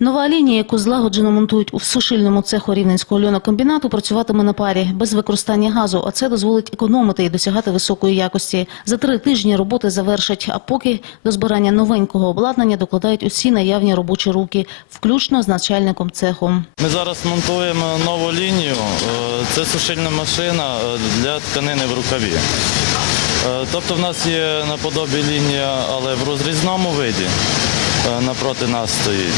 Нова лінія, яку злагоджено монтують у сушильному цеху рівненського льонокомбінату, працюватиме на парі без використання газу, а це дозволить економити і досягати високої якості. За три тижні роботи завершать, а поки до збирання новенького обладнання докладають усі наявні робочі руки, включно з начальником цеху. Ми зараз монтуємо нову лінію. Е, Це сушильна машина е, для тканини в рукаві. Е, Тобто в нас є наподобі лінія, але в розрізному виді. Е, Напроти нас стоїть.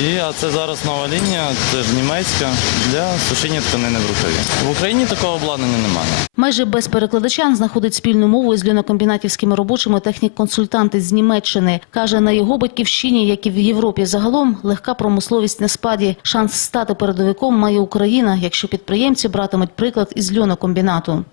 І, а це зараз нова лінія, теж німецька, для сушіння тканини в рукаві. В Україні такого обладнання немає. Майже без перекладача знаходить спільну мову із льонокомбінатівськими робочими технік-консультанти з Німеччини. Каже, на його батьківщині, як і в Європі загалом, легка промисловість на спаді. Шанс стати передовиком має Україна, якщо підприємці братимуть приклад із льонокомбінату.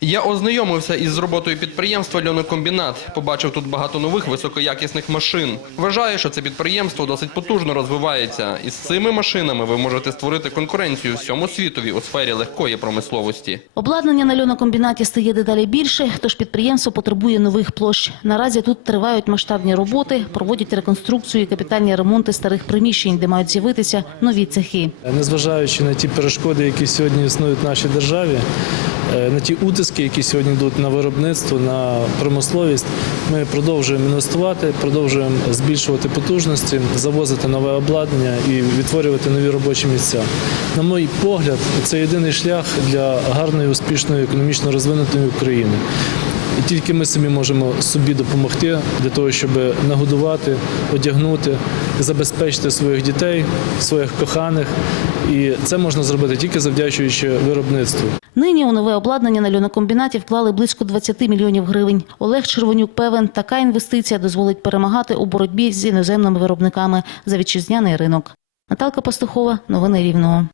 Я ознайомився із роботою підприємства Льонокомбінат. Побачив тут багато нових високоякісних машин. Вважаю, що це підприємство досить потужно розвивається. І з цими машинами ви можете створити конкуренцію всьому світові у сфері легкої промисловості. Обладнання на льонокомбінаті стає дедалі більше, тож підприємство потребує нових площ. Наразі тут тривають масштабні роботи, проводять реконструкцію і капітальні ремонти старих приміщень, де мають з'явитися нові цехи. Незважаючи на ті перешкоди, які сьогодні існують в нашій державі, е, на ті утиски, які сьогодні йдуть на виробництво, на промисловість, ми продовжуємо інвестувати, продовжуємо збільшувати потужності, завозити нове обладнання і відтворювати нові робочі місця. На мій погляд, це єдиний шлях для гарної, успішної, економічно розвинутої України. І тільки ми самі можемо собі допомогти для того, щоб нагодувати, одягнути, забезпечити своїх дітей, своїх коханих. І це можна зробити тільки завдячуючи виробництву. Нині у нове обладнання на льонокомбінаті вклали близько 20 мільйонів гривень. Олег Червонюк певен, така інвестиція дозволить перемагати у боротьбі з іноземними виробниками за вітчизняний ринок. Наталка Пастухова, новини Рівного.